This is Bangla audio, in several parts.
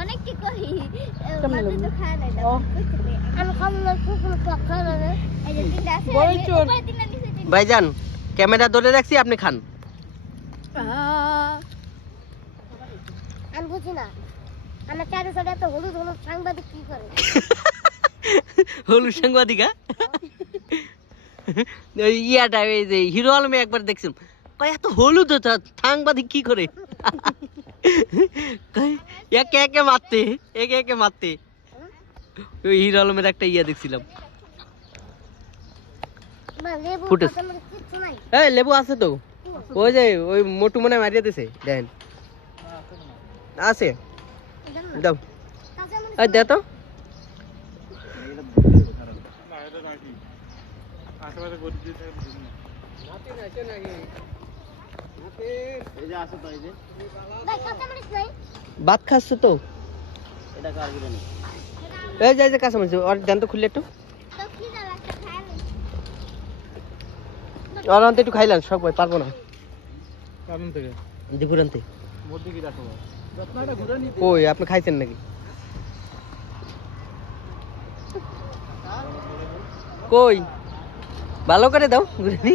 অনেক কি করি মাঝে তো খায় না আমি খাবো না খুব খায় না এই যে তিনটা আছে উপরে তিনটা নিচে তিনটা ভাইজান ক্যামেরা ধরে রাখছি আপনি খান আমি বুঝি না আমার চারু সাইডে এত হলুদ হলুদ সাংবাদিক কি করে হলুদ সাংবাদিকা ওই ইয়াটা ওই যে হিরো আলমে একবার দেখছিলাম কয় এত হলুদ সাংবাদিক কি করে একে একে মারতে ওই হিরো আলমের একটা ইয়া দেখছিলাম ফুটেজ এই লেবু আছে তো ওই যে ওই মোটু মনে মারিয়ে দিছে দেন আছে দাও এই দে তো ভাত খাচ্ছে তো এই যে কাঁচামরিচ আর দেন তো খুললে একটু আর আনতে একটু খাইলাম সব পারবো না দুপুর আনতে ওই আপনি খাইছেন নাকি কই ভালো করে দাও ঘুরে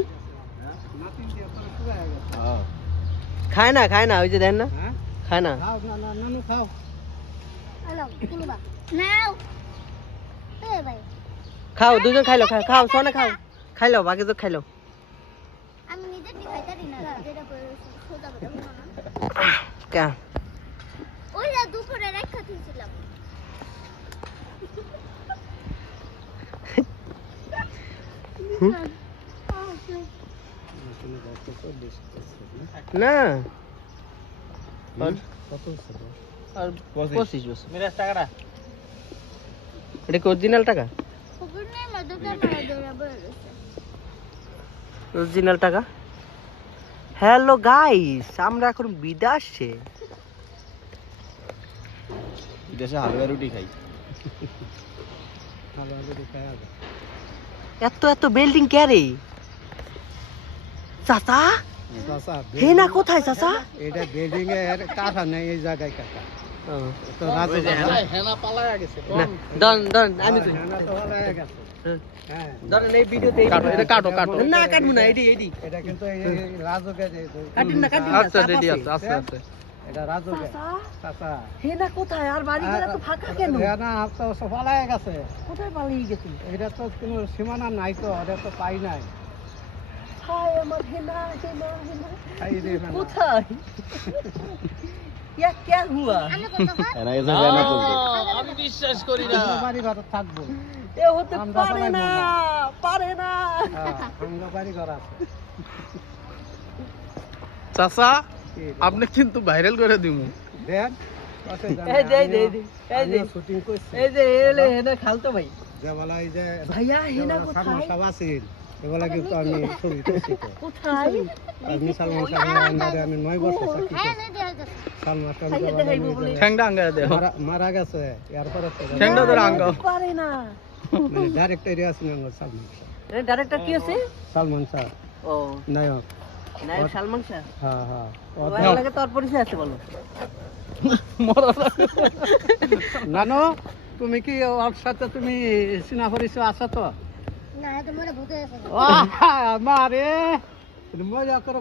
খায় না ওই যে দেন না খায় না খাও দুজন খাইলো খাও সোনা খাইলো বাকি তো খাইলো আমি নিজে খাইতারি না যেটা সোজা কা ওই না দুপুরে রাখা দিয়েছিলাম না আর 25 বছর মিরাজ টাকাটা এটা কি অরিজিনাল টাকা অরিজিনাল টাকা হ্যালো গাইস আমরা এখন বিদেশে হালুয়া রুটি খাই এত বিল্ডিং কে রে চাচা হে না কোথায় চাচা এটা বিল্ডিং এর কাঠা নেই এই জায়গায় কাঠা তো রাজু হেনা পালায়া গেছে দন আমি তো হেনা তো পালায়া গেছে হ্যাঁ ধরেন এই ভিডিওতে এটা কাটো না কাটবো না এডি এটা কিন্তু এই রাজুকে কাটিন না আচ্ছা রেডি আছে এটা রাজুকে চাচা হে না কোথায় আর বাড়ি ঘর তো ফাঁকা কেন হেনা তো সব পালায়া গেছে কোথায় পালিয়ে গেছে এটা তো কোনো সীমানা নাই তো এটা তো পাই নাই হায় আমার হেনা খাই রে হেনা কোথায় क्या हुआ আমি বিশ্বাস করি না বাড়ি ঘর থাকবো এ হতে পারে না আমরা বাড়ি ঘর আছে চাচা আপনি কিন্তু ভাইরাল করে দিমু দেন এই যে শুটিং করছি এই যে এলে হেনা খালতো ভাই যে বলা এই যে ভাইয়া হেনা কোথায় সাবাসিল এগুলা কিন্তু আমি ছবি করছি তো কোথায় আমি সালমান শাহের আন্ডারে আমি 9 বছর চাকরি করছি সালমান শাহ ঠ্যাংডা আঙ্গা দে মারা গেছে এরপরে ঠ্যাংডা ধরে আঙ্গা পারে না মানে ডাইরেক্টর আছে না সালমান শাহ এর ডাইরেক্টর কি আছে সালমান শাহ ও নায়ক সালমান শাহ হ্যাঁ ওর লাগে তোর পরিচয় আছে বলো নানো তুমি কি ওর সাথে তুমি চিনা পরিচয় আছো তো না তো মনে ভূতে আছে মারে মজা করো